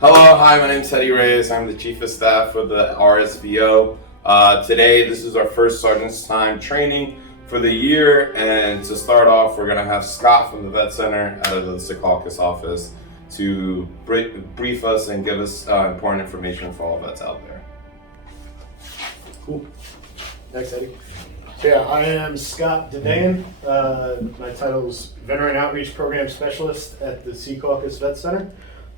Hello, hi, my name is Teddy Reyes. I'm the Chief of Staff for the RSVO. Today, this is our first Sergeant's Time training for the year, and to start off, we're going to have Scott from the Vet Center out of the Secaucus office to brief us and give us important information for all vets out there. Cool. Thanks, Eddie. So yeah, I am Scott Dedan. My title is Veteran Outreach Program Specialist at the Secaucus VET-Center.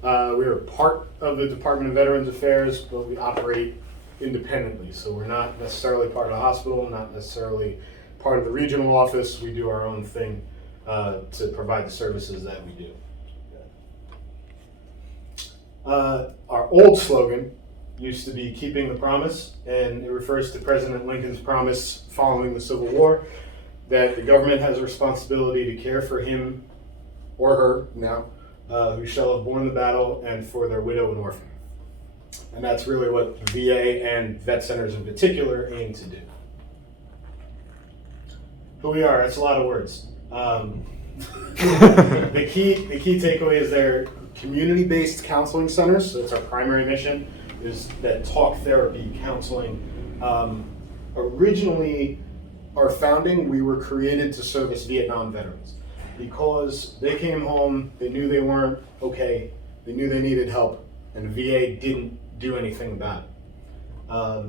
We are part of the Department of Veterans Affairs, but we operate independently. So we're not necessarily part of the hospital, not necessarily part of the regional office. We do our own thing to provide the services that we do. Our old slogan used to be "Keeping the Promise," and it refers to President Lincoln's promise following the Civil War that the government has a responsibility to care for him or her now who shall have borne the battle, and for their widow and orphan. And that's really what VA and vet centers in particular aim to do. Who we are, that's a lot of words. The key takeaway is they're community-based counseling centers, so it's our primary mission, is that talk therapy counseling. Originally, our founding, we were created to service Vietnam veterans. Because they came home, they knew they weren't okay, they knew they needed help, and VA didn't do anything about it.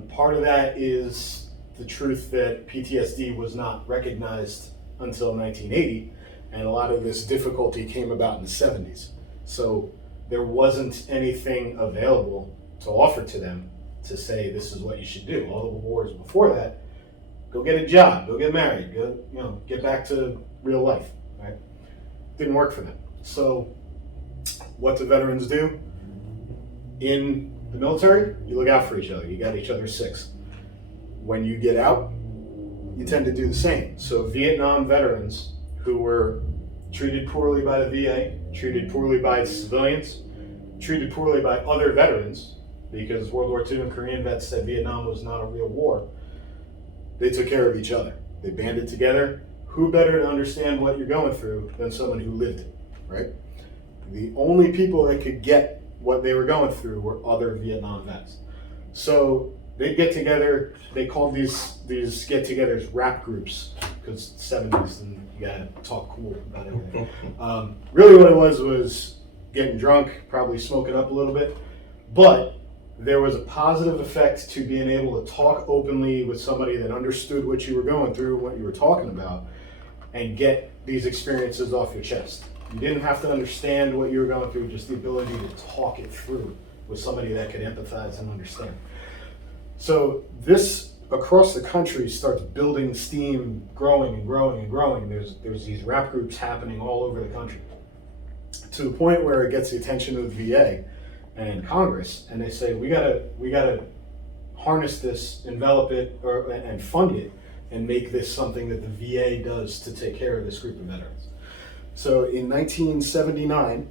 Part of that is the truth that PTSD was not recognized until 1980, and a lot of this difficulty came about in the 70s. So there wasn't anything available to offer to them to say this is what you should do. All the wars before that, go get a job, go get married, go get back to real life. Right? Didn't work for them. So what do veterans do? In the military, you look out for each other. You got each other's six. When you get out, you tend to do the same. So Vietnam veterans who were treated poorly by the VA, treated poorly by the civilians, treated poorly by other veterans, because World War II and Korean vets said Vietnam was not a real war, they took care of each other. They banded together. Who better to understand what you're going through than someone who lived it, right? The only people that could get what they were going through were other Vietnam vets. So they'd get together, they called these get-togethers rap groups, because 70s and you gotta talk cool about everything. Really what it was getting drunk, probably smoking up a little bit, but there was a positive effect to being able to talk openly with somebody that understood what you were going through, what you were talking about, and get these experiences off your chest. You didn't have to understand what you were going through, just the ability to talk it through with somebody that could empathize and understand. So this, across the country, starts building steam, growing and growing and growing. There's these rap groups happening all over the country, to the point where it gets the attention of the VA and Congress, and they say we gotta harness this, envelop it, and fund it, and make this something that the VA does to take care of this group of veterans. So in 1979,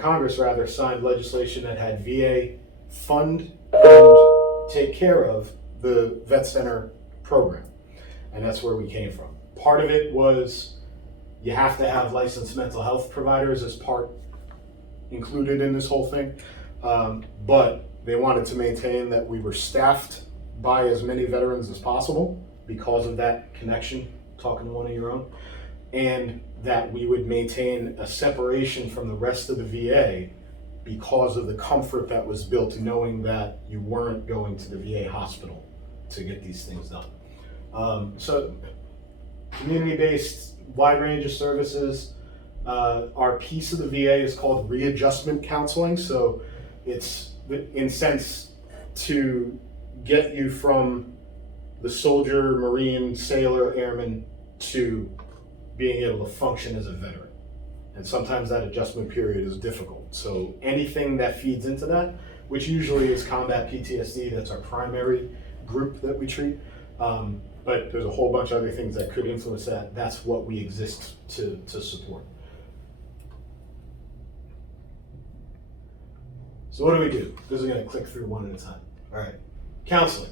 Congress signed legislation that had VA fund and take care of the Vet Center program, and that's where we came from. Part of it was you have to have licensed mental health providers as part included in this whole thing, but they wanted to maintain that we were staffed by as many veterans as possible because of that connection, talking to one of your own, and that we would maintain a separation from the rest of the VA because of the comfort that was built knowing that you weren't going to the VA hospital to get these things done. So community-based, wide range of services. Our piece of the VA is called readjustment counseling. So it's, in sense, to get you from the soldier, Marine, sailor, airman to being able to function as a veteran. And sometimes that adjustment period is difficult. So anything that feeds into that, which usually is combat PTSD, that's our primary group that we treat. But there's a whole bunch of other things that could influence that. That's what we exist to support. So what do we do? This is going to click through one at a time. All right. Counseling,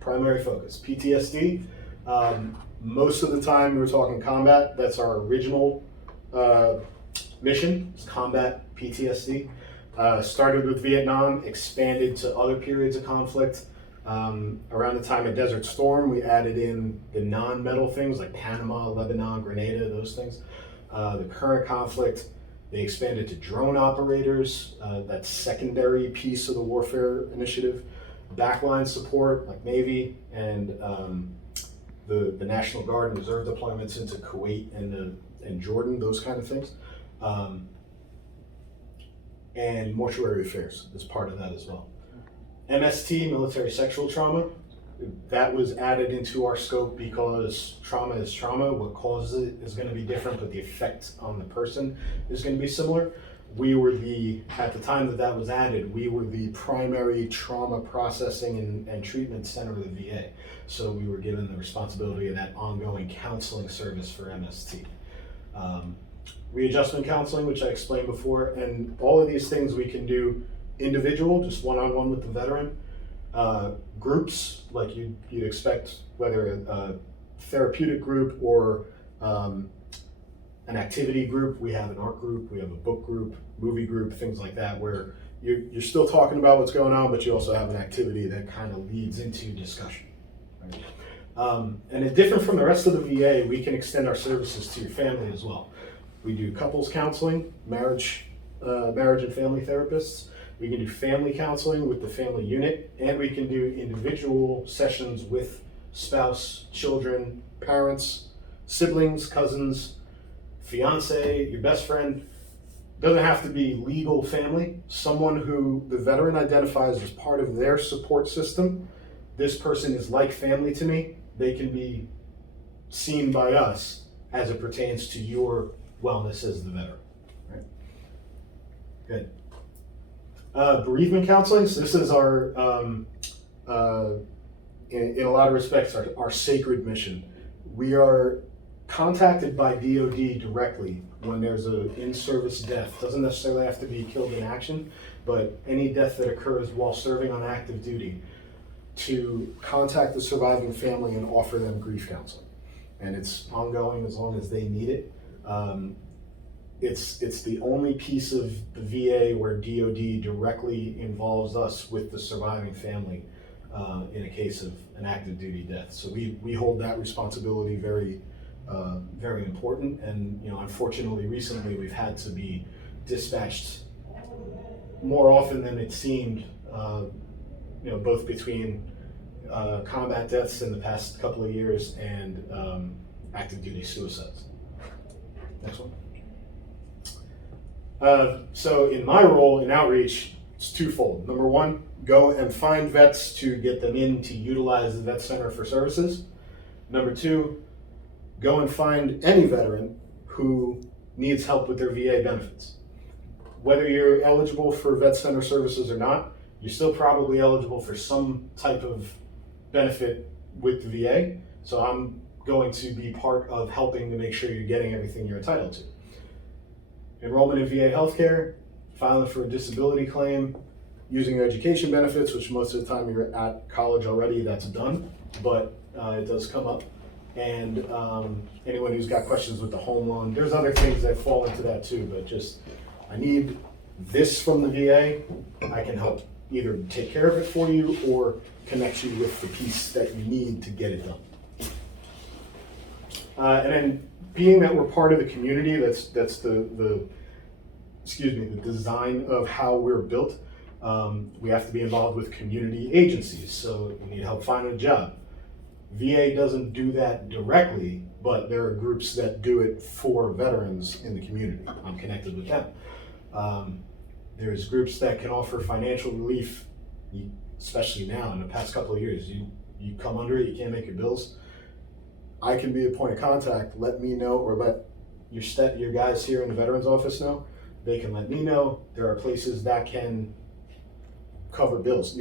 primary focus. PTSD, most of the time we're talking combat. That's our original mission, is combat PTSD. Started with Vietnam, expanded to other periods of conflict. Around the time of Desert Storm, we added in the non-metal things like Panama, Lebanon, Grenada, those things. The current conflict, they expanded to drone operators, that secondary piece of the warfare initiative, backline support like Navy, and the National Guard and Reserve deployments into Kuwait and Jordan, those kind of things. And mortuary affairs is part of that as well. MST, military sexual trauma, that was added into our scope because trauma is trauma. What causes it is going to be different, but the effect on the person is going to be similar. We were at the time that was added, we were the primary trauma processing and treatment center of the VA. So we were given the responsibility of that ongoing counseling service for MST. Readjustment counseling, which I explained before, and all of these things we can do individual, just one-on-one with the veteran. Groups, like you'd expect, whether a therapeutic group or an activity group. We have an art group, we have a book group, movie group, things like that, where you're still talking about what's going on, but you also have an activity that kind of leads into discussion. Right? And it's different from the rest of the VA, we can extend our services to your family as well. We do couples counseling, marriage and family therapists. We can do family counseling with the family unit, and we can do individual sessions with spouse, children, parents, siblings, cousins, fiance, your best friend. Doesn't have to be legal family, someone who the veteran identifies as part of their support system. This person is like family to me. They can be seen by us as it pertains to your wellness as the veteran. Right? Good. Bereavement counseling. So this is our, in a lot of respects, our sacred mission. We are contacted by DoD directly when there's an in-service death. Doesn't necessarily have to be killed in action, but any death that occurs while serving on active duty, to contact the surviving family and offer them grief counseling. And it's ongoing as long as they need it. It's the only piece of the VA where DoD directly involves us with the surviving family in a case of an active duty death. So we hold that responsibility very important. And unfortunately, recently we've had to be dispatched more often than it seemed. Both between combat deaths in the past couple of years and active duty suicides. Next one. So in my role in outreach, it's twofold. Number one, go and find vets to get them in to utilize the Vet Center for services. Number two, go and find any veteran who needs help with their VA benefits. Whether you're eligible for Vet Center services or not, you're still probably eligible for some type of benefit with the VA. So I'm going to be part of helping to make sure you're getting everything you're entitled to. Enrollment in VA healthcare, filing for a disability claim, using your education benefits, which most of the time you're at college already, that's done, but it does come up. And anyone who's got questions with the home loan, there's other things that fall into that too, but just, I need this from the VA, I can help either take care of it for you or connect you with the piece that you need to get it done. And then being that we're part of the community, that's the design of how we're built. We have to be involved with community agencies. So you need help finding a job. VA doesn't do that directly, but there are groups that do it for veterans in the community. I'm connected with them. There's groups that can offer financial relief, especially now in the past couple of years. You come under it, you can't make your bills. I can be a point of contact. Let me know, or let your guys here in the Veterans Office know. They can let me know. There are places that can cover bills.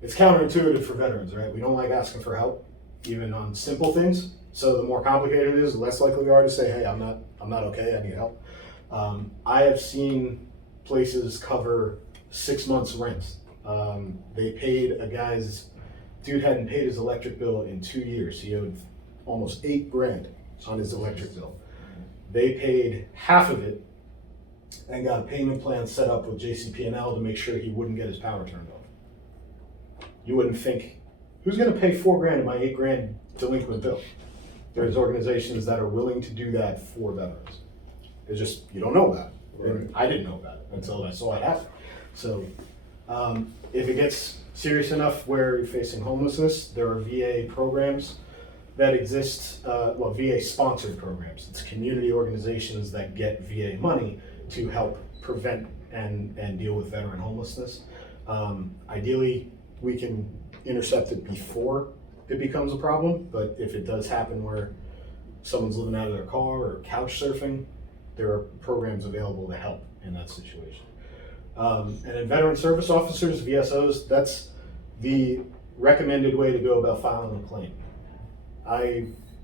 It's counterintuitive for veterans, right? We don't like asking for help, even on simple things. So the more complicated it is, the less likely we are to say, "Hey, I'm not okay. I need help." I have seen places cover 6 months rent. They paid dude hadn't paid his electric bill in 2 years. He owed almost $8,000 on his electric bill. They paid half of it and got a payment plan set up with JCP&L to make sure he wouldn't get his power turned off. You wouldn't think, who's gonna pay $4,000 of my $8,000 delinquent bill? There's organizations that are willing to do that for veterans. It's just, you don't know that. Right. I didn't know about it until I saw it happen. So if it gets serious enough where you're facing homelessness, there are VA programs that exist, VA sponsored programs. It's community organizations that get VA money to help prevent and deal with veteran homelessness. Ideally, we can intercept it before it becomes a problem, but if it does happen where someone's living out of their car or couch surfing, there are programs available to help in that situation. And in veteran service officers, VSOs, that's the recommended way to go about filing a claim.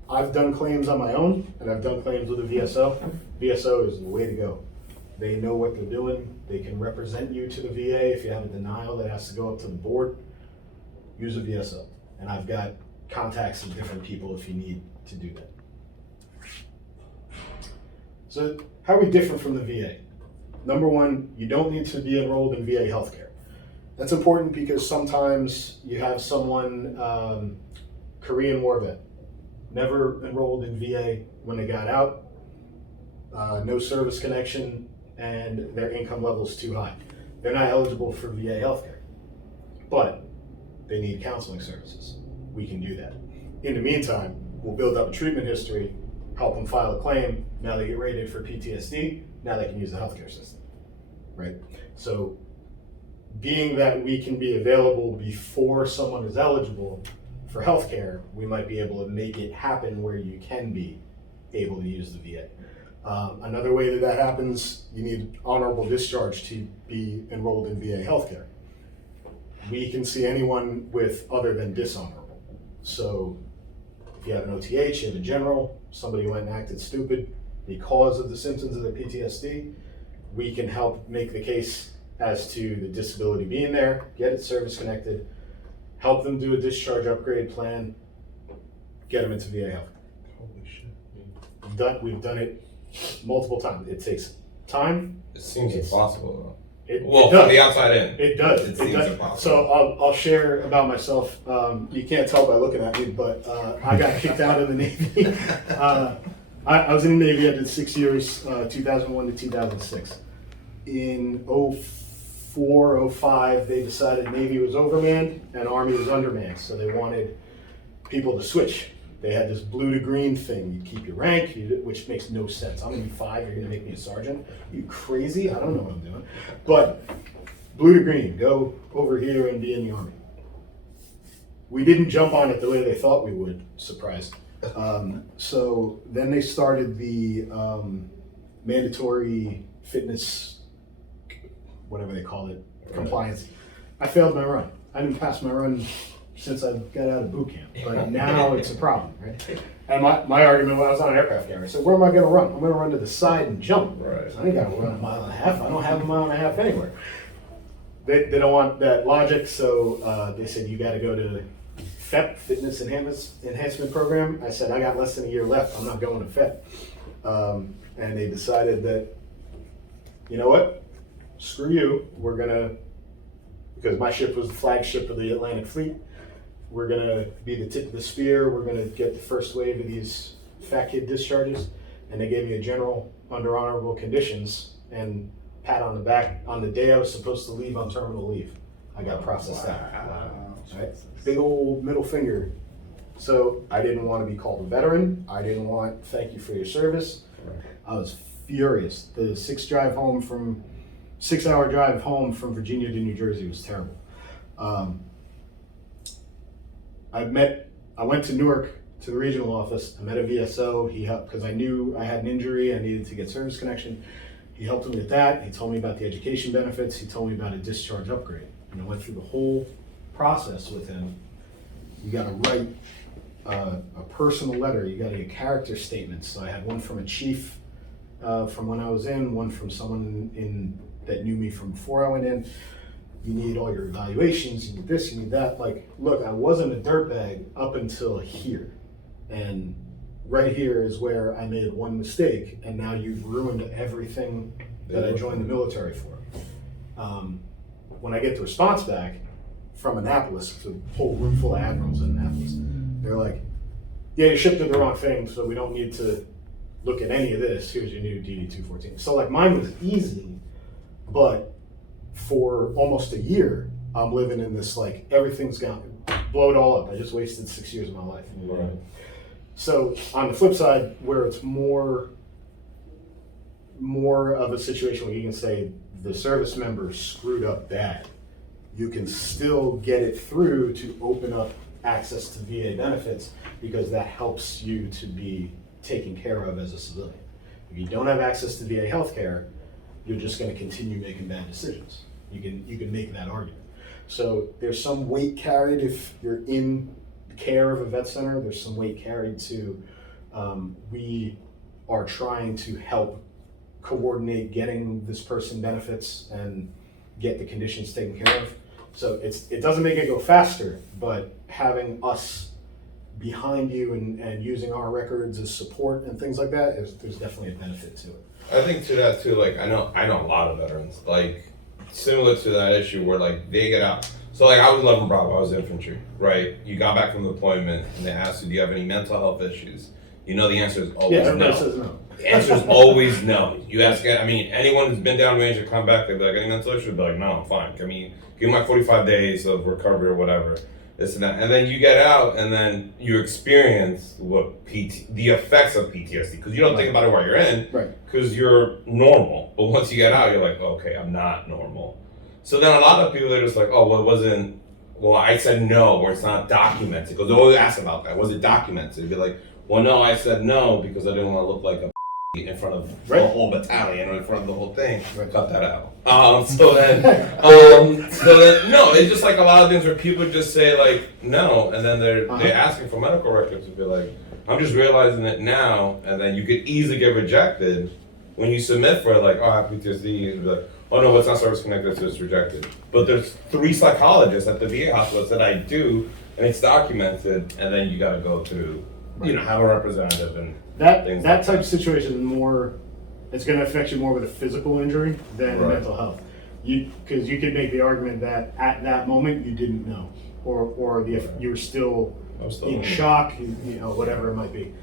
I've done claims on my own, and I've done claims with a VSO. VSO is the way to go. They know what they're doing. They can represent you to the VA. If you have a denial that has to go up to the board, use a VSO. And I've got contacts of different people if you need to do that. So how are we different from the VA? Number one, you don't need to be enrolled in VA healthcare. That's important because sometimes you have someone, Korean War vet, never enrolled in VA when they got out, no service connection, and their income level is too high. They're not eligible for VA healthcare, but they need counseling services. We can do that. In the meantime, we'll build up a treatment history, help them file a claim. Now they get rated for PTSD, now they can use the healthcare system, right? So being that we can be available before someone is eligible for healthcare, we might be able to make it happen where you can be able to use the VA. Another way that happens, you need honorable discharge to be enrolled in VA healthcare. We can see anyone with other than dishonorable. So if you have an OTH, you have a general, somebody went and acted stupid because of the symptoms of their PTSD, we can help make the case as to the disability being there, get it service connected, help them do a discharge upgrade plan, get them into VA health. Holy shit. We've done it multiple times. It takes time. It seems impossible though. It from does. the outside in. It does. It seems impossible. So I'll share about myself. You can't tell by looking at me, but I got kicked out of the Navy. I was in the Navy. I did 6 years, 2001 to 2006. In 04, 05, they decided Navy was overmanned and Army was undermanned. So they wanted people to switch. They had this blue to green thing. You keep your rank, which makes no sense. I'm gonna be 5, you're gonna make me a sergeant? Are you crazy? I don't know what I'm doing. But blue to green, go over here and be in the Army. We didn't jump on it the way they thought we would, surprise. So then they started the mandatory fitness, whatever they call it, compliance. I failed my run. I didn't pass my run since I got out of boot camp, but now it's a problem, right? And my argument when I was on an aircraft carrier, I said, where am I gonna run? I'm gonna run to the side and jump. Right. I ain't gotta run 1.5 miles. I don't have 1.5 miles anywhere. They don't want that logic, so they said, you gotta go to FEP, Fitness Enhancement Program. I said, I got less than a year left, I'm not going to FEP. And they decided that, you know what, screw you, we're gonna, because my ship was the flagship of the Atlantic Fleet, we're gonna be the tip of the spear, we're gonna get the first wave of these fat kid discharges, and they gave me a general under honorable conditions and pat on the back on the day I was supposed to leave on terminal leave. I got processed out. Wow. Right? Big old middle finger. So I didn't want to be called a veteran. I didn't want thank you for your service. I was furious. The 6-hour drive home from Virginia to New Jersey was terrible. I went to Newark to the regional office. I met a VSO. He helped because I knew I had an injury. I needed to get service connection. He helped me with that. He told me about the education benefits. He told me about a discharge upgrade. And I went through the whole process with him. You got to write a personal letter. You got to get character statements. So I had one from a chief from when I was in, one from someone that knew me from before I went in. You need all your evaluations, you need this, you need that. Like, look, I wasn't a dirtbag up until here. And right here is where I made one mistake, and now you've ruined everything that I joined the military for. When I get the response back from Annapolis, it's a whole room full of admirals in Annapolis, they're like, yeah, you shipped it the wrong thing, so we don't need to look at any of this. Here's your new DD-214. So like mine was easy, but for almost a year, I'm living in this like everything's gone, blow it all up. I just wasted 6 years of my life. Right. So on the flip side, where it's more of a situation where you can say the service member screwed up bad, you can still get it through to open up access to VA benefits because that helps you to be taken care of as a civilian. If you don't have access to VA healthcare, you're just going to continue making bad decisions. You can make that argument. So there's some weight carried if you're in care of a vet center. There's some weight carried to we are trying to help coordinate getting this person benefits and get the conditions taken care of. So it doesn't make it go faster, but having us behind you and using our records as support and things like that, there's definitely a benefit to it. I think to that too, like I know a lot of veterans, like similar to that issue where like they get out. So like I was 11 Bravo, I was infantry, right? You got back from deployment and they asked you, do you have any mental health issues? You know the answer is always everybody no. says no. The answer is always no. You ask, I mean, anyone who's been down range and come back, they'd be like, any mental issue? They'd be like, no, I'm fine. Give me my 45 days of recovery or whatever. This and that. And then you get out and then you experience the effects of PTSD because you don't think about it while you're in because you're normal. But once you get out, you're like, okay, I'm not normal. So then a lot of people are just like, oh, well, it wasn't, well, I said no, or it's not documented. Because they always ask about that. Was it documented? You'd be like, well, no, I said no because I didn't want to look like a in front of the whole battalion or in front of the whole thing. Cut that out. So then, no, it's just like a lot of things where people just say like no, and then they're asking for medical records to be like, I'm just realizing it now, and then you could easily get rejected when you submit for like, oh, I have PTSD, you'd be like, oh no, it's not service connected, so it's rejected. But there's 3 psychologists at the VA hospital that I do, and it's documented, and then you got to go through, have a representative and. That type of situation is more, it's going to affect you more with a physical injury than mental health. Because you could make the argument that at that moment you didn't know, or you were still in shock, whatever it might be.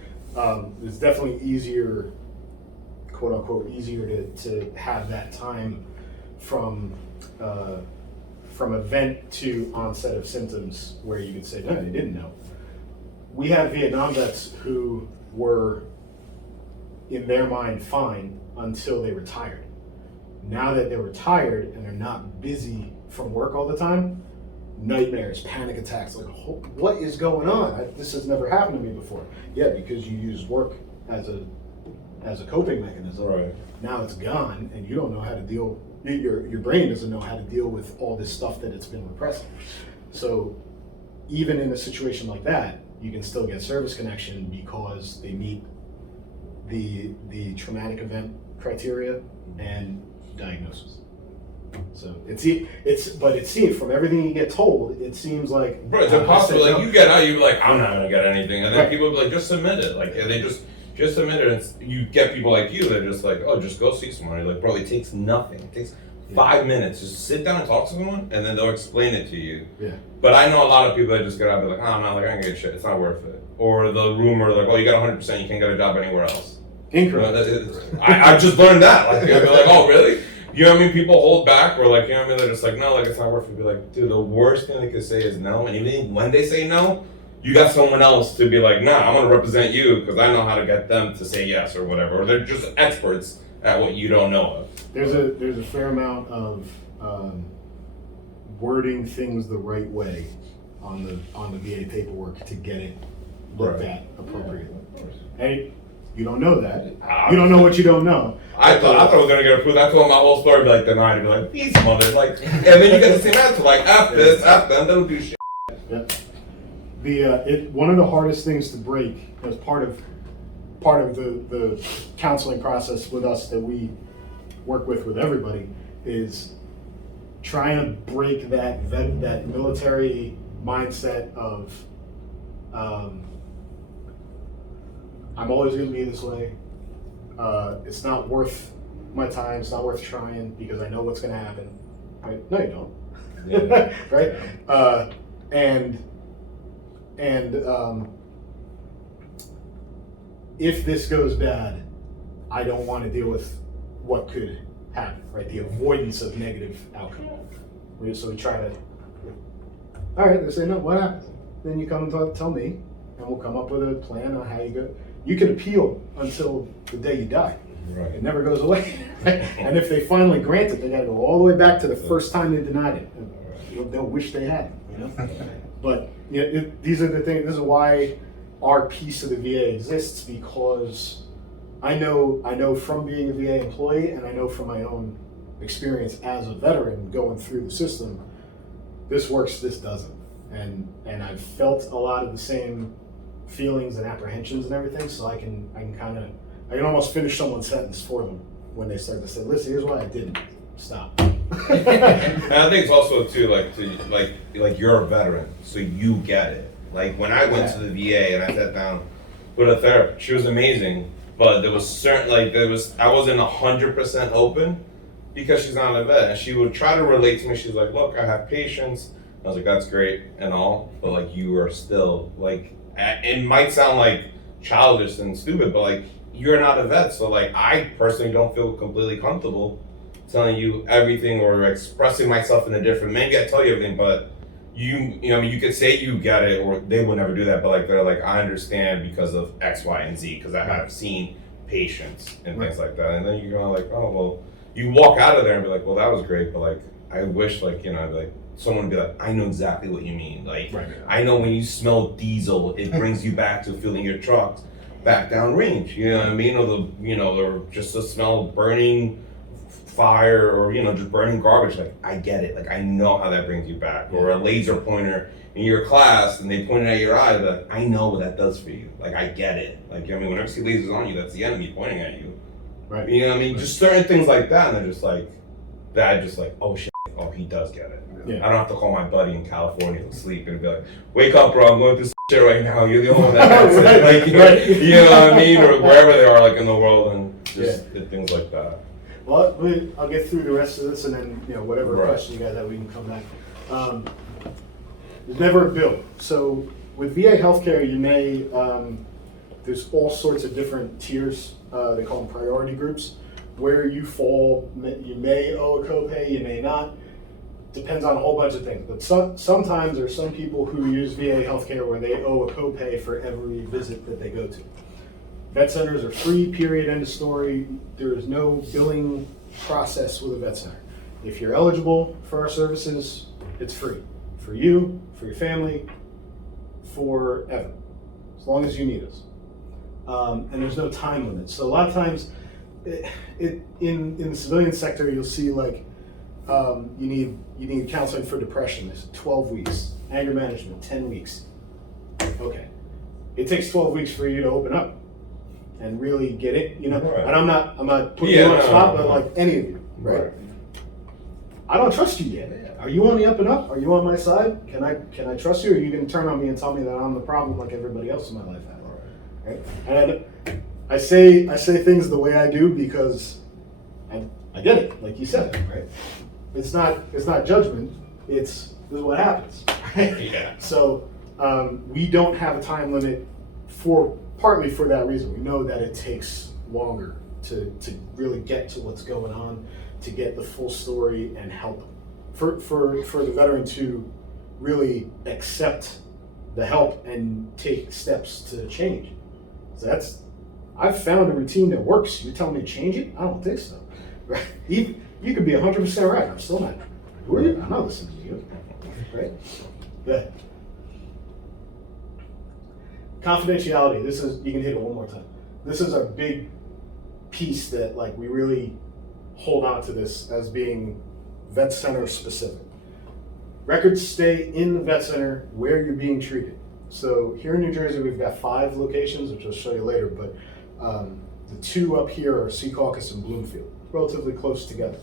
It's definitely easier, quote unquote, easier to have that time from event to onset of symptoms where you could say, no, they didn't know. We have Vietnam vets who were, in their mind, fine until they retired. Now that they're retired and they're not busy from work all the time, nightmares, panic attacks, like, what is going on? This has never happened to me before. Yeah, because you use work as a coping mechanism. Right. Now it's gone and you don't know how to deal, your brain doesn't know how to deal with all this stuff that it's been repressing. So even in a situation like that, you can still get service connection because they meet the traumatic event criteria and diagnosis. So it seems from everything you get told, it seems like bro, it's impossible. Like you get out, you're like, I'm not gonna get anything, and then people be like, just submit it. Like they just submit it, and you get people like you that are just like, oh, just go see someone. You're like, bro, it takes nothing. It takes 5 minutes. Just sit down and talk to someone, and then they'll explain it to you. Yeah. But I know a lot of people that just get out and be like, oh, I'm not, like, I ain't gonna get shit. It's not worth it. Or the rumor, like, oh, you got 100%, you can't get a job anywhere else. Incorrect. I just learned that. Like, I'd be like, oh, really? You know what I mean? People hold back, or like, you know what I mean? They're just like, no, like, it's not worth it. Be like, dude, the worst thing they could say is no. And even when they say no, you got someone else to be like, nah, I'm gonna represent you because I know how to get them to say yes or whatever. Or they're just experts at what you don't know of. There's a fair amount of wording things the right way on the VA paperwork to get it looked at appropriately. Hey, you don't know that. You don't know what you don't know. I thought I was gonna get approved. I told him my whole story, be like, denied. Be like, these mothers, like, and then you get the same answer, like, F this, F them, they don't do shit. Yeah. One of the hardest things to break as part of the counseling process with us that we work with everybody is trying to break that military mindset of I'm always going to be this way. It's not worth my time. It's not worth trying because I know what's going to happen. Right? No, you don't. Yeah. Right? If this goes bad, I don't want to deal with what could happen, right? The avoidance of negative outcome. So we try to, all right, they say, no, what happens? Then you come and tell me, and we'll come up with a plan on how you go. You can appeal until the day you die. Right. It never goes away. And if they finally grant it, they got to go all the way back to the first time they denied it. They'll wish they had, you know? But these are the things, this is why our piece of the VA exists, because I know from being a VA employee, and I know from my own experience as a veteran going through the system, this works, this doesn't. And I've felt a lot of the same feelings and apprehensions and everything, so I can almost finish someone's sentence for them when they start to say, listen, here's why I didn't stop. And I think it's also too like you're a veteran, so you get it. Like when I went to the VA and I sat down with a therapist, she was amazing, but there was I wasn't 100% open because she's not a vet, and she would try to relate to me. She's like, look, I have patience. I was like, that's great and all, but like you are still like, it might sound like childish and stupid, but like you're not a vet, so like I personally don't feel completely comfortable telling you everything or expressing myself in a different. Maybe I tell you everything, but you could say you get it, or they would never do that. But like they're like, I understand because of X, Y, and Z, because I have seen patients and things like that. And then you're going like, oh well, you walk out of there and be like, well, that was great, but like I wish like someone would be like, I know exactly what you mean. Like I know when you smell diesel, it brings you back to filling your truck back down range. You know what I mean? Or just the smell of burning fire, or just burning garbage. Like I get it. Like I know how that brings you back. Or a laser pointer in your class and they point it at your eye, but I know what that does for you. Like I get it. Like whenever I see lasers on you, that's the enemy pointing at you. Right. You know what I mean? Right. Just certain things like that, and they're just like that. Just like, oh shit. Oh, he does get it. Yeah. I don't have to call my buddy in California to sleep and be like, wake up, bro, I'm going through shit right now. You're the only one that gets it. Like, you know what I mean? Or wherever they are, like in the world, and just things like that. Well, I'll get through the rest of this, and then whatever question you guys have, we can come back. There's never a bill. So with VA healthcare, you may there's all sorts of different tiers. They call them priority groups. Where you fall, you may owe a copay, you may not. Depends on a whole bunch of things. But sometimes there's some people who use VA healthcare where they owe a copay for every visit that they go to. Vet centers are free, period, end of story. There is no billing process with a vet center. If you're eligible for our services, it's free. For you, for your family, forever. As long as you need us. And there's no time limit. So a lot of times, in the civilian sector, you'll see like you need counseling for depression. It's 12 weeks. Anger management, 10 weeks. Okay, it takes 12 weeks for you to open up and really get it. Right. And I'm not putting you on the spot, but like any of you, right? I don't trust you yet. Are you on the up and up? Are you on my side? Can I trust you? Or are you going to turn on me and tell me that I'm the problem like everybody else in my life has? Right? And I say things the way I do because I get it, like you said, right? It's not judgment. This is what happens. Right? Yeah. So we don't have a time limit partly for that reason. We know that it takes longer to really get to what's going on, to get the full story and help for the veteran to really accept the help and take steps to change. So I've found a routine that works. You're telling me to change it? I don't think so. Right? You could be 100% right. I'm still not. Who are you? I'm not listening to you. Right? Good. Confidentiality. You can hit it one more time. This is a big piece that like we really hold on to this as being vet center specific. Records stay in the vet center where you're being treated. So here in New Jersey, we've got 5 locations, which I'll show you later, but the 2 up here are Secaucus and Bloomfield, relatively close together.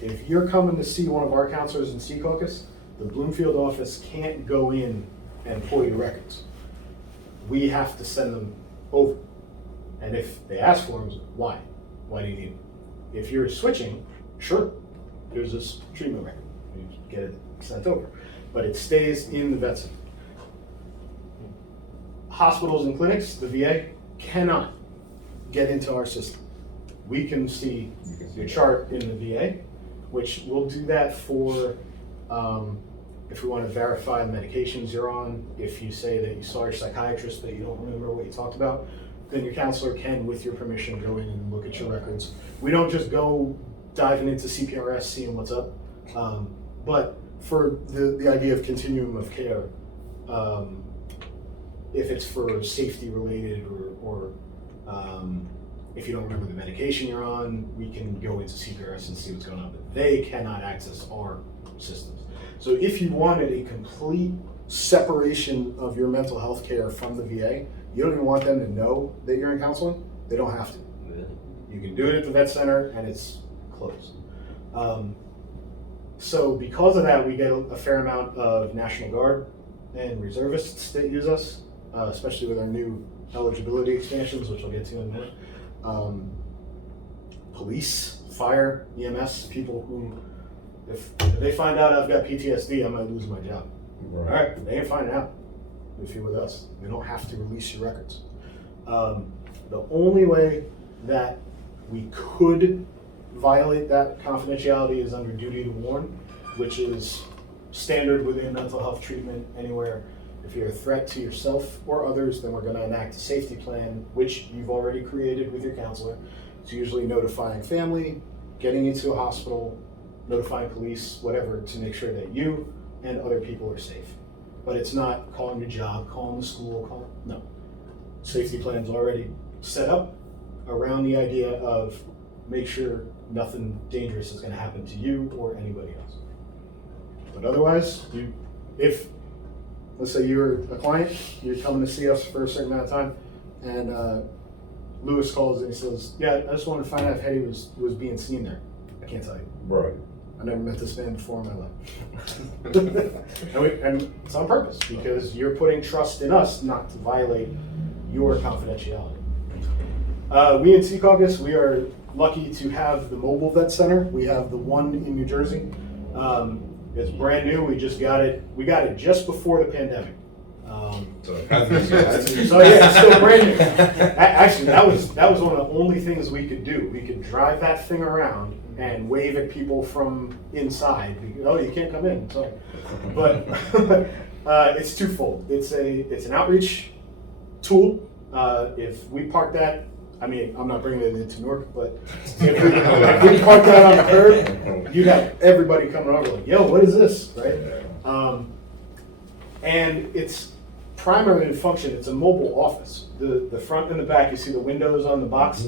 If you're coming to see one of our counselors in Secaucus, the Bloomfield office can't go in and pull your records. We have to send them over. And if they ask for them, why? Why do you need it? If you're switching, sure, there's this treatment record. You get it sent over. But it stays in the vet center. Hospitals and clinics, the VA, cannot get into our system. We can see your chart in the VA, which we'll do that for if we want to verify the medications you're on. If you say that you saw your psychiatrist but you don't remember what you talked about, then your counselor can, with your permission, go in and look at your records. We don't just go diving into CPRS, seeing what's up, but for the idea of continuum of care, if it's for safety related or if you don't remember the medication you're on, we can go into CPRS and see what's going on, but they cannot access our systems. So if you wanted a complete separation of your mental health care from the VA, you don't even want them to know that you're in counseling, they don't have to. You can do it at the vet center and it's closed. So because of that, we get a fair amount of National Guard and reservists that use us, especially with our new eligibility expansions, which I'll get to in a minute. Police, fire, EMS, people who, if they find out I've got PTSD, I might lose my job. Right. All right, they ain't finding out if you're with us. They don't have to release your records. The only way that we could violate that confidentiality is under duty to warn, which is standard within mental health treatment anywhere. If you're a threat to yourself or others, then we're going to enact a safety plan, which you've already created with your counselor. It's usually notifying family, getting you to a hospital, notifying police, whatever, to make sure that you and other people are safe. But it's not calling your job, calling the school, no. Safety plan's already set up around the idea of make sure nothing dangerous is going to happen to you or anybody else. But otherwise, if let's say you're a client, you're coming to see us for a certain amount of time, and Lewis calls and he says, yeah, I just wanted to find out if Hetty was being seen there. I can't tell you. Right. I never met this man before in my life. and it's on purpose, because you're putting trust in us not to violate your confidentiality. We in Secaucus, we are lucky to have the mobile vet center. We have the one in New Jersey. It's brand new. We just got it. We got it just before the pandemic. So yeah, it's still brand new. Actually, that was one of the only things we could do. We could drive that thing around and wave at people from inside. Oh, you can't come in. Sorry, but it's twofold. It's an outreach tool. If we park that, I mean, I'm not bringing it into Newark, but if we park that on the curb, you'd have everybody coming over like, yo, what is this, right? And it's primarily function, it's a mobile office. The front and the back, you see the windows on the box,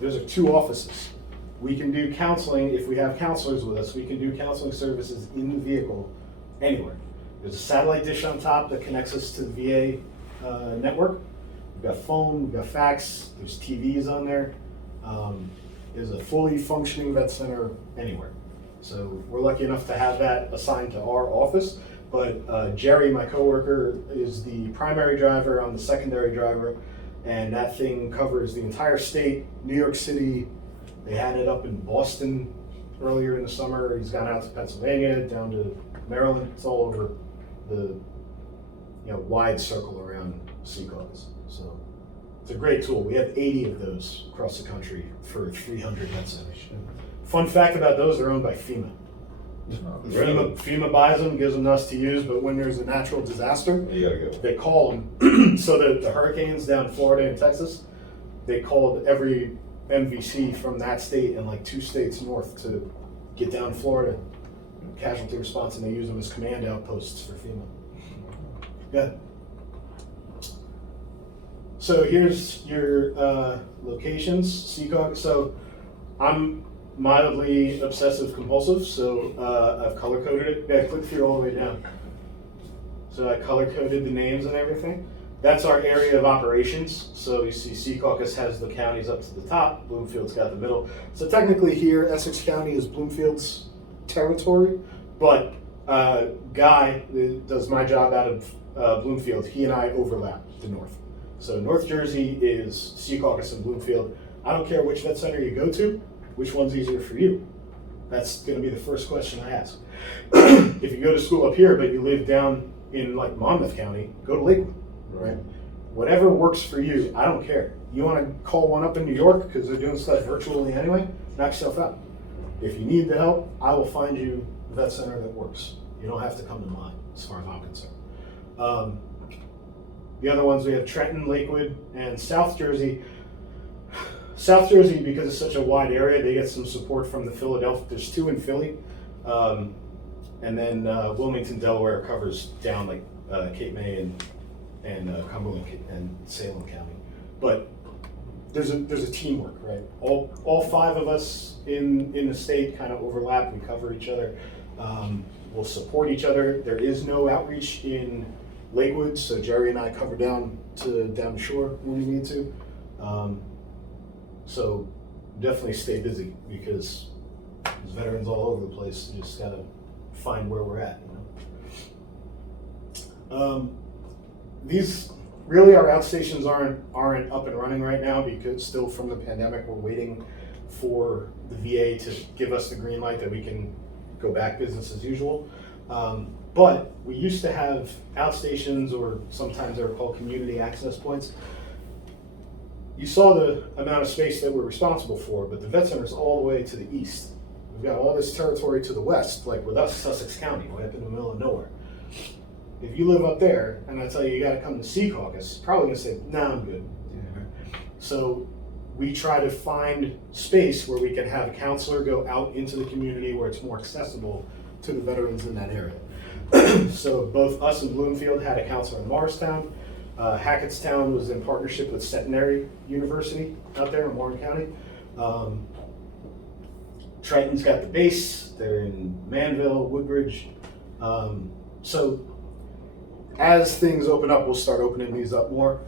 those are two offices. We can do counseling, if we have counselors with us, we can do counseling services in the vehicle anywhere. There's a satellite dish on top that connects us to the VA network. We've got phone, we've got fax, there's TVs on there. There's a fully functioning vet center anywhere. So we're lucky enough to have that assigned to our office. But Jerry, my coworker, is the primary driver, I'm the secondary driver, and that thing covers the entire state, New York City. They had it up in Boston earlier in the summer. He's gone out to Pennsylvania, down to Maryland. It's all over the wide circle around Secaucus. So it's a great tool. We have 80 of those across the country for 300 vet centers. Fun fact about those, they're owned by FEMA. FEMA buys them, gives them to us to use, but when there's a natural disaster, they call them. So the hurricanes down in Florida and Texas, they called every MVC from that state and like 2 states north to get down to Florida, casualty response, and they use them as command outposts for FEMA. Good. So here's your locations, Secaucus. So I'm mildly obsessive compulsive, so I've color coded it. Yeah, click through all the way down. So I color coded the names and everything. That's our area of operations. So you see Secaucus has the counties up to the top, Bloomfield's got the middle. So technically here, Essex County is Bloomfield's territory, but Guy does my job out of Bloomfield. He and I overlap the north. So North Jersey is Secaucus and Bloomfield. I don't care which vet center you go to, which one's easier for you? That's gonna be the first question I ask. If you go to school up here, but you live down in like Monmouth County, go to Lakewood, right? Whatever works for you, I don't care. You wanna call one up in New York, because they're doing stuff virtually anyway, knock yourself out. If you need the help, I will find you a vet center that works. You don't have to come to mine, as far as I'm concerned. The other ones, we have Trenton, Lakewood, and South Jersey. South Jersey, because it's such a wide area, they get some support from the Philadelphia. There's 2 in Philly, and then Wilmington, Delaware covers down like Cape May and Cumberland and Salem County. But there's a teamwork, right? All 5 of us in the state kind of overlap. We cover each other. We'll support each other. There is no outreach in Lakewood, so Jerry and I cover down shore when we need to. So definitely stay busy, because there's veterans all over the place. You just gotta find where we're at, you know. These really, our outstations aren't up and running right now, because still from the pandemic, we're waiting for the VA to give us the green light that we can go back business as usual. But we used to have outstations, or sometimes they're called community access points. You saw the amount of space that we're responsible for, but the vet center is all the way to the east. We've got all this territory to the west, like with us, Sussex County, way up in the middle of nowhere. If you live up there, and I tell you, you gotta come to Secaucus, probably gonna say, nah, I'm good. Yeah. So we try to find space where we can have a counselor go out into the community where it's more accessible to the veterans in that area. So both us and Bloomfield had a counselor in Morristown. Hackettstown was in partnership with Centenary University out there in Warren County. Triton's got the base. They're in Manville, Woodbridge. So as things open up, we'll start opening these up more.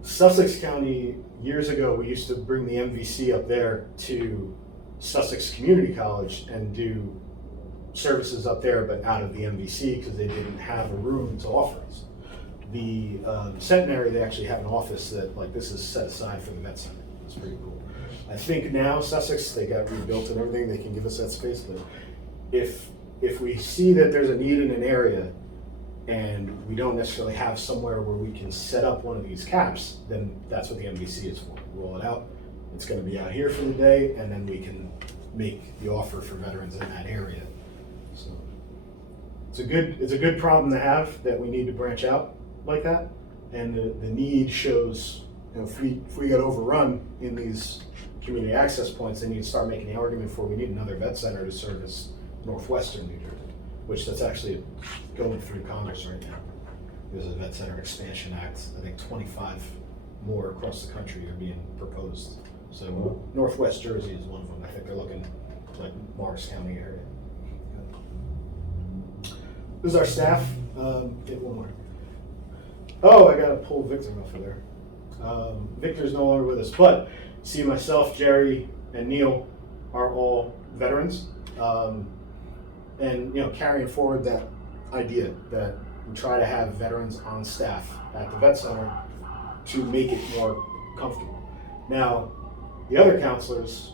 Sussex County, years ago, we used to bring the MVC up there to Sussex Community College and do services up there, but out of the MVC, because they didn't have a room to offer us. The Centenary, they actually have an office that, like, this is set aside for the vet center. It's pretty cool. I think now Sussex, they got rebuilt and everything, they can give us that space, but if we see that there's a need in an area and we don't necessarily have somewhere where we can set up one of these caps, then that's what the MVC is for. Roll it out. It's going to be out here for the day, and then we can make the offer for veterans in that area. So it's a good problem to have, that we need to branch out like that, and the need shows. You know, if we got overrun in these community access points, then you'd start making the argument for, we need another vet center to service northwestern New Jersey, which that's actually going through Congress right now. There's a Vet Center Expansion Act. I think 25 more across the country are being proposed. So Northwest Jersey is one of them. I think they're looking like Morris County area. This is our staff. Get one more. Oh, I gotta pull Victor off of there. Victor's no longer with us, but see, myself, Jerry, and Neil are all veterans. And you know, carrying forward that idea that we try to have veterans on staff at the vet center to make it more comfortable. Now, the other counselors,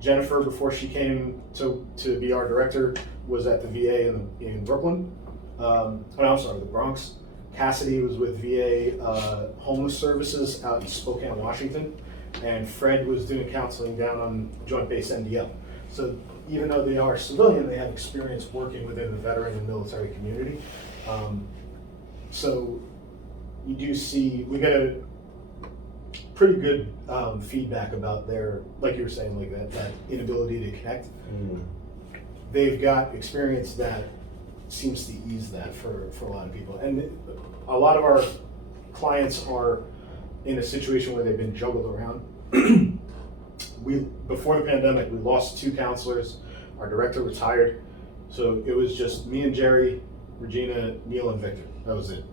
Jennifer, before she came to be our director, was at the VA in Brooklyn. The Bronx. Cassidy was with VA Homeless Services out in Spokane, Washington, and Fred was doing counseling down on Joint Base NDL. So even though they are civilian, they have experience working within the veteran and military community. So you do see, we get a pretty good feedback about their, like you were saying, like that inability to connect. They've got experience that seems to ease that for a lot of people. And a lot of our clients are in a situation where they've been juggled around. Before the pandemic, we lost 2 counselors. Our director retired. So it was just me and Jerry, Regina, Neil, and Victor. That was it.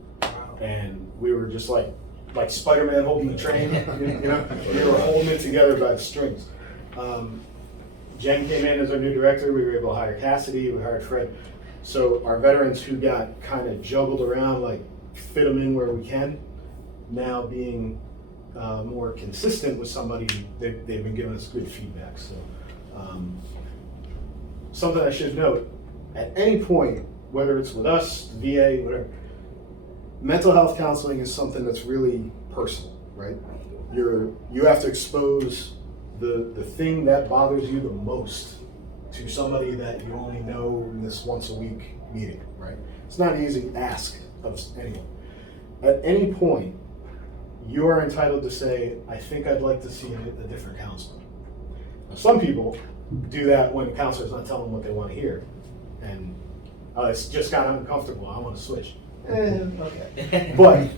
And we were just like Spider-Man holding the train. You know, we were holding it together by the strings. Jen came in as our new director. We were able to hire Cassidy. We hired Fred. So our veterans who got kind of juggled around, like fit them in where we can, now being more consistent with somebody, they've been giving us good feedback. So something I should note, at any point, whether it's with us, VA, whatever, mental health counseling is something that's really personal, right? You have to expose the thing that bothers you the most to somebody that you only know in this once a week meeting, right? It's not an easy ask of anyone. At any point, you are entitled to say, I think I'd like to see a different counselor. Now, some people do that when the counselor's not telling them what they want to hear. And it's just got uncomfortable, I want to switch. Okay. But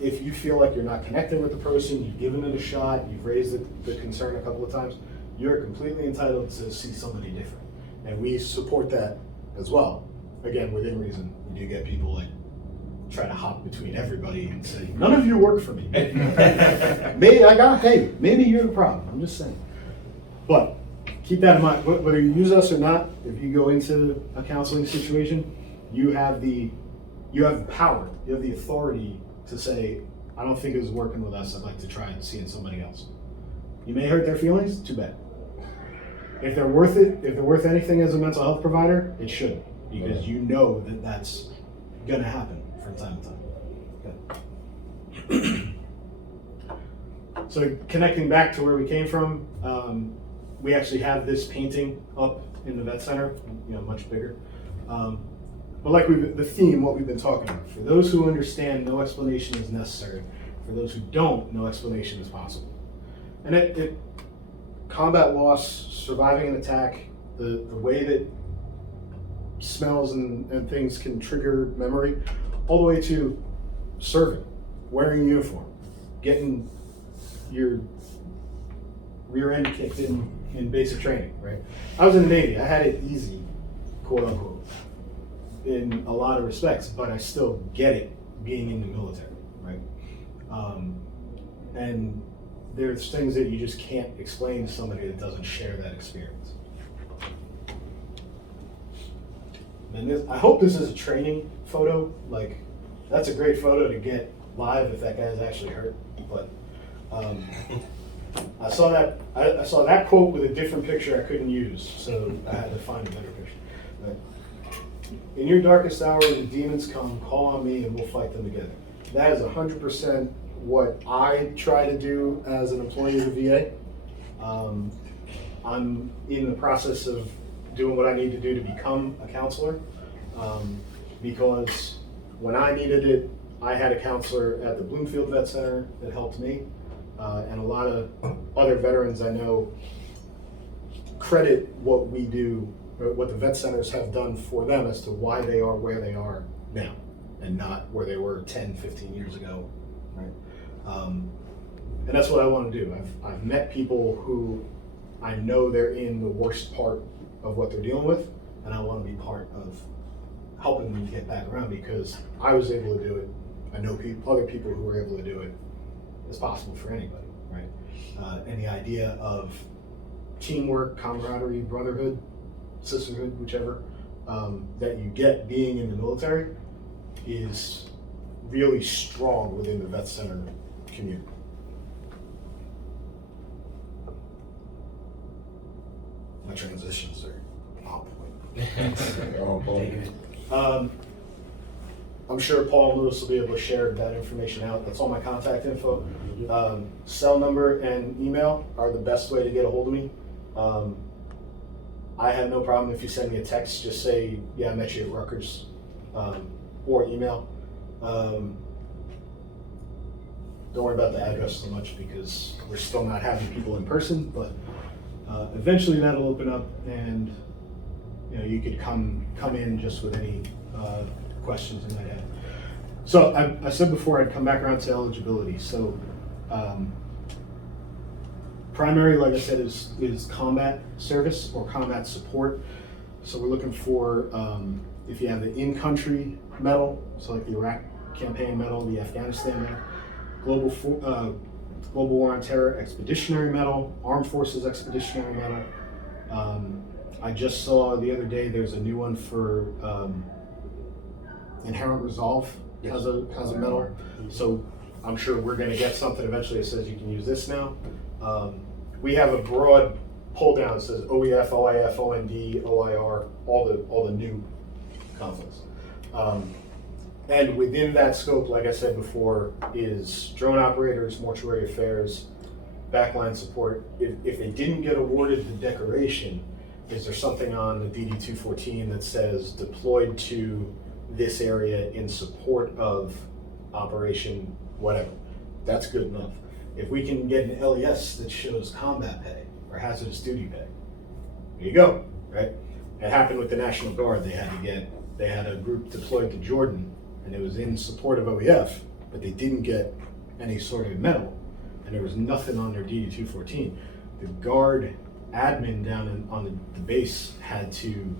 if you feel like you're not connecting with the person, you've given it a shot, you've raised the concern a couple of times, you're completely entitled to see somebody different. And we support that as well. Again, within reason. We do get people like try to hop between everybody and say, none of you work for me. Maybe you're the problem, I'm just saying. But keep that in mind, whether you use us or not, if you go into a counseling situation, you have the power, you have the authority to say, I don't think it was working with us, I'd like to try seeing somebody else. You may hurt their feelings, too bad. If they're worth it, if they're worth anything as a mental health provider, it shouldn't, because you know that that's gonna happen from time to time. Okay. So connecting back to where we came from, we actually have this painting up in the vet center, much bigger. But like the theme, what we've been talking about, for those who understand, no explanation is necessary. For those who don't, no explanation is possible. And combat loss, surviving an attack, the way that smells and things can trigger memory, all the way to serving, wearing uniform, getting your rear end kicked in basic training, right? I was in the Navy, I had it easy, quote unquote, in a lot of respects, but I still get it being in the military, right? And there's things that you just can't explain to somebody that doesn't share that experience. And I hope this is a training photo. Like, that's a great photo to get live if that guy's actually hurt. But I saw that quote with a different picture I couldn't use, so I had to find a better picture. But, in your darkest hour, when the demons come, call on me and we'll fight them together. That is 100% what I try to do as an employee of the VA. I'm in the process of doing what I need to do to become a counselor, because when I needed it, I had a counselor at the Bloomfield Vet Center that helped me, and a lot of other veterans I know credit what we do, or what the vet centers have done for them as to why they are where they are now, and not where they were 10, 15 years ago, right? And that's what I want to do. I've met people who I know they're in the worst part of what they're dealing with, and I want to be part of helping them get back around, because I was able to do it. I know other people who were able to do it. It's possible for anybody, right? And the idea of teamwork, camaraderie, brotherhood, sisterhood, whichever, that you get being in the military is really strong within the vet center community. My transitions are on point. I'm sure Paul Lewis will be able to share that information out. That's all my contact info. Cell number and email are the best way to get a hold of me. I have no problem if you send me a text, just say, yeah, I met you at Rutgers, or email. Don't worry about the address so much, because we're still not having people in person, but eventually that'll open up, and you could come in just with any questions in my head. So I said before I'd come back around to eligibility. So primary, like I said, is combat service or combat support. So we're looking for, if you have the in-country medal, so like the Iraq campaign medal, the Afghanistan medal, Global War on Terror Expeditionary Medal, Armed Forces Expeditionary Medal. I just saw the other day there's a new one for Inherent Resolve has a medal. So I'm sure we're going to get something eventually that says you can use this now. We have a broad pull down that says OEF, OIF, OND, OIR, all the new conflicts. And within that scope, like I said before, is drone operators, mortuary affairs, backline support. If they didn't get awarded the decoration, is there something on the DD-214 that says deployed to this area in support of operation whatever? That's good enough. If we can get an LES that shows combat pay or hazardous duty pay, there you go, right? It happened with the National Guard. They had a group deployed to Jordan, and it was in support of OEF, but they didn't get any sort of medal, and there was nothing on their DD-214. The Guard admin down on the base had to,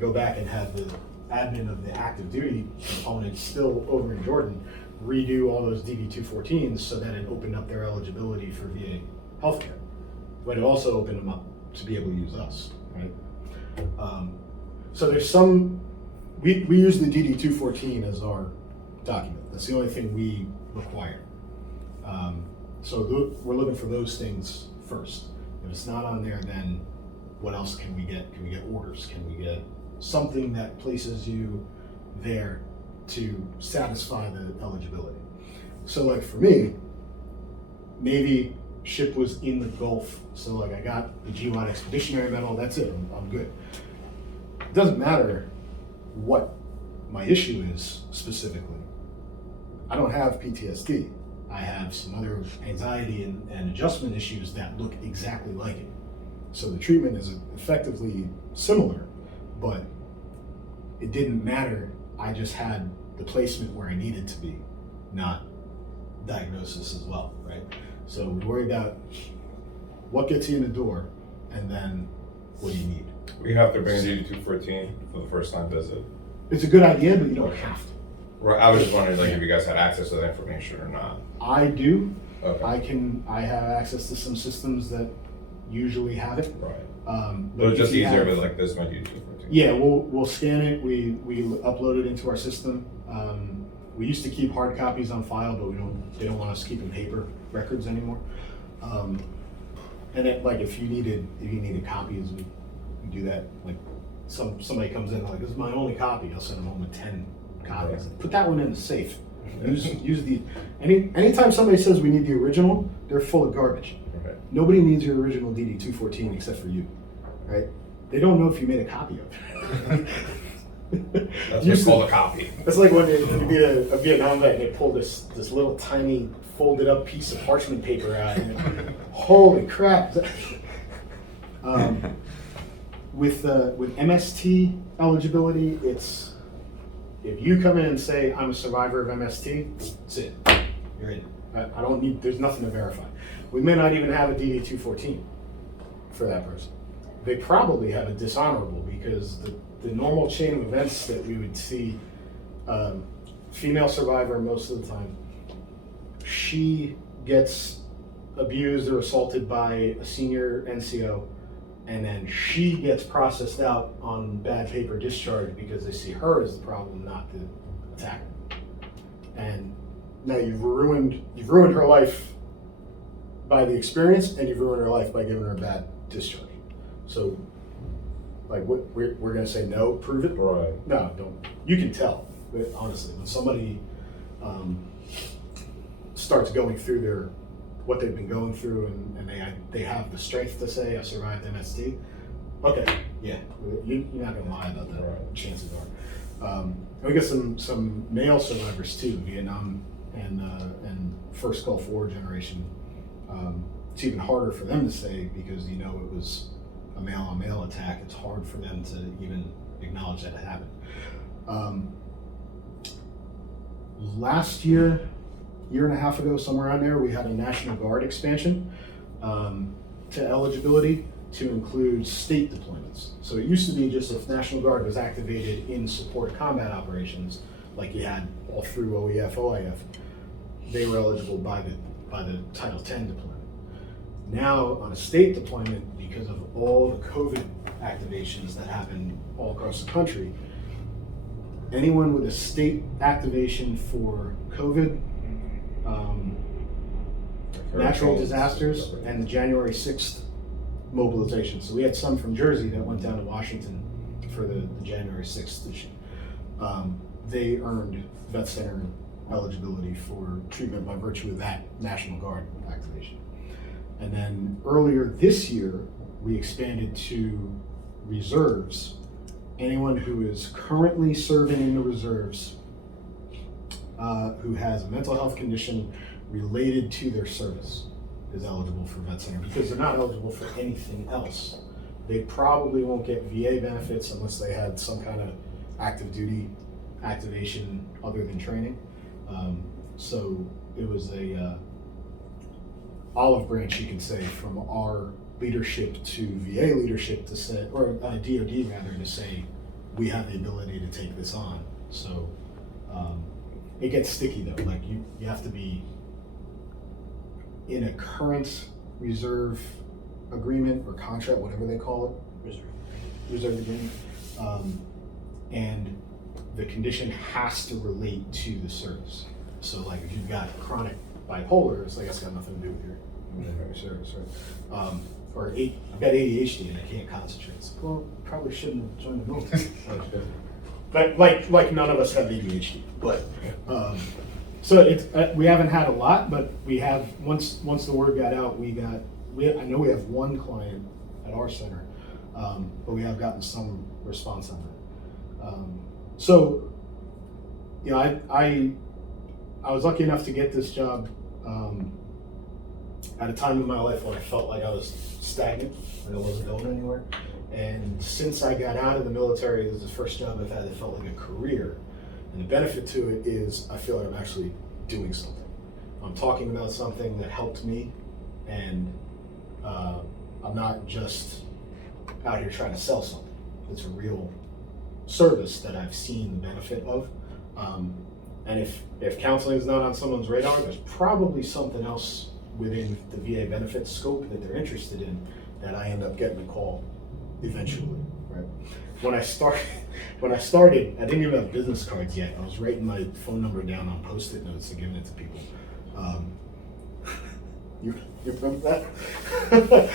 go back and have the admin of the active duty component still over in Jordan redo all those DD-214s so that it opened up their eligibility for VA healthcare. But it also opened them up to be able to use us, right? So there's some, we use the DD-214 as our document. That's the only thing we require. So we're looking for those things first. If it's not on there, then what else can we get? Can we get orders? Can we get something that places you there to satisfy the eligibility? So like for me, Navy ship was in the Gulf, so like I got the G1 Expeditionary Medal, that's it, I'm good. It doesn't matter what my issue is specifically. I don't have PTSD. I have some other anxiety and adjustment issues that look exactly like it. So the treatment is effectively similar, but it didn't matter. I just had the placement where I needed to be, not diagnosis as well, right? So we worry about what gets you in the door, and then what do you need? We have to bring DD-214 for the first time visit. It's a good idea, but you don't have to. Right, I was just wondering if you guys had access to that information or not. I do. Okay. I have access to some systems that usually have it. Right. But it's just easier with like this, my DD-214. Yeah, we'll scan it. We upload it into our system. We used to keep hard copies on file, but they don't want us keeping paper records anymore. And it, like if you needed copies, we do that. Like somebody comes in like, this is my only copy. I'll send them home with 10 copies. Right. Put that one in the safe. Use the anytime somebody says we need the original, they're full of garbage. Okay. Nobody needs your original DD-214 except for you, right? They don't know if you made a copy of it. That's what's called a copy. It's like when you meet a Vietnam vet and they pull this little tiny folded up piece of parchment paper out. And holy crap! With MST eligibility, it's if you come in and say I'm a survivor of MST, that's it. You're in. I don't need. There's nothing to verify. We may not even have a DD-214 for that person. They probably have a dishonorable because the normal chain of events that we would see, female survivor most of the time, she gets abused or assaulted by a senior NCO, and then she gets processed out on bad paper discharge because they see her as the problem, not the attacker. And now you've ruined her life by the experience, and you've ruined her life by giving her a bad discharge. So, like, what we're gonna say no, prove it. Right. No, don't. You can tell, but honestly, when somebody starts going through what they've been going through, and they have the strength to say I survived MST. Okay, yeah, you're not gonna lie about that. Right. Chances are. We got some male survivors too, Vietnam and first Gulf War generation. It's even harder for them to say because it was a male-on-male attack. It's hard for them to even acknowledge that it happened. Last year and a half ago, somewhere around there, we had a National Guard expansion to eligibility to include state deployments. So it used to be just if National Guard was activated in support of combat operations, like you had all through OEF, OIF, they were eligible by the Title 10 deployment. Now on a state deployment, because of all the COVID activations that happen all across the country, anyone with a state activation for COVID, natural disasters, and the January 6th mobilization. So we had some from Jersey that went down to Washington for the January 6th issue. They earned vet center eligibility for treatment by virtue of that National Guard activation. And then earlier this year, we expanded to reserves. Anyone who is currently serving in the reserves who has a mental health condition related to their service is eligible for vet center, because they're not eligible for anything else. They probably won't get VA benefits unless they had some kind of active duty activation other than training. So it was a olive branch, you could say, from our leadership to VA leadership to say, or DOD rather, to say, we have the ability to take this on. So it gets sticky though. Like you have to be in a current reserve agreement or contract, whatever they call it, reserve agreement, and the condition has to relate to the service. So like if you've got chronic bipolar, it's like, it's got nothing to do with your service, right? Or I've got ADHD and I can't concentrate. It's like, well, probably shouldn't have joined the military. But like none of us have ADHD. But so it's we haven't had a lot, but we have once the word got out, I know we have one client at our center, but we have gotten some response on that. So, you know, I was lucky enough to get this job at a time in my life when I felt like I was stagnant and I wasn't going anywhere. And since I got out of the military, this is the first job I've had that felt like a career. And the benefit to it is I feel like I'm actually doing something. I'm talking about something that helped me, and I'm not just out here trying to sell something. It's a real service that I've seen the benefit of. And if counseling is not on someone's radar, there's probably something else within the VA benefit scope that they're interested in that I end up getting a call eventually, right? When I started, I didn't even have business cards yet. I was writing my phone number down on Post-it notes and giving it to people. You remember that?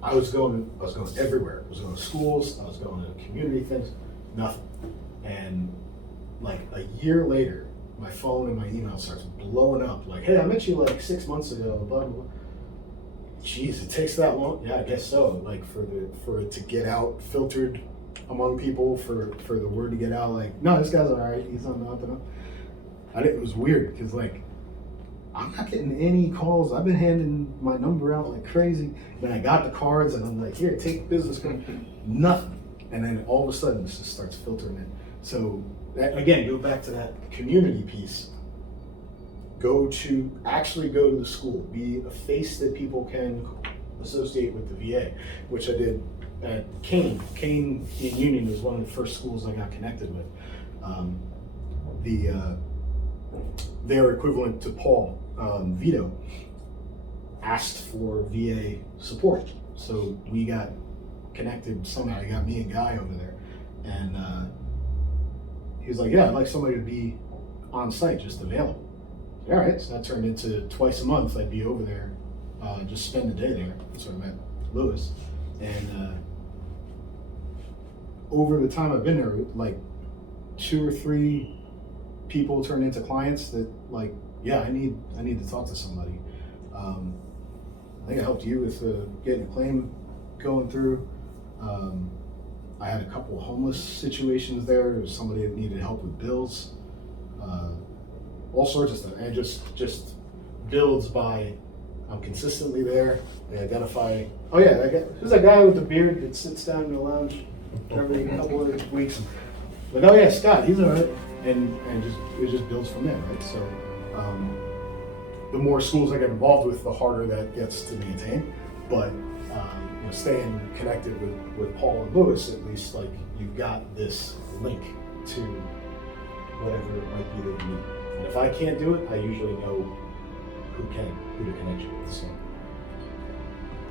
I was going everywhere. I was going to schools, I was going to community things, nothing. And like a year later, my phone and my email starts blowing up. Like, hey, I met you like 6 months ago, blah, blah, blah. Jeez, it takes that long? Yeah, I guess so. Like for it to get out, filtered among people, for the word to get out, like, no, this guy's all right, he's on nothing. It was weird, because like, I'm not getting any calls. I've been handing my number out like crazy. Then I got the cards and I'm like, here, take business card. Nothing. And then all of a sudden this just starts filtering in. So again, go back to that community piece. Actually go to the school. Be a face that people can associate with the VA, which I did at Kane. Kane in Union was one of the first schools I got connected with. Their equivalent to Paul, Vito, asked for VA support. So we got connected somehow. He got me and Guy over there. And he was like, yeah, I'd like somebody to be on site, just available. All right, so that turned into twice a month I'd be over there, just spend the day there. That's where I met Lewis. And over the time I've been there, like 2 or 3 people turned into clients that, like, yeah, I need to talk to somebody. I think I helped you with getting a claim going through. I had a couple of homeless situations there. There was somebody that needed help with bills, all sorts of stuff. And it just builds by, I'm consistently there. They identify, oh yeah, who's that guy with the beard that sits down in the lounge every couple of weeks? Like, oh yeah, Scott, he's all right. And it just builds from there, right? So the more schools I get involved with, the harder that gets to maintain. But staying connected with Paul and Lewis, at least, like, you've got this link to whatever it might be that you need. And if I can't do it, I usually know who to connect you with. So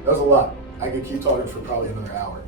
that was a lot. I could keep talking for probably another hour.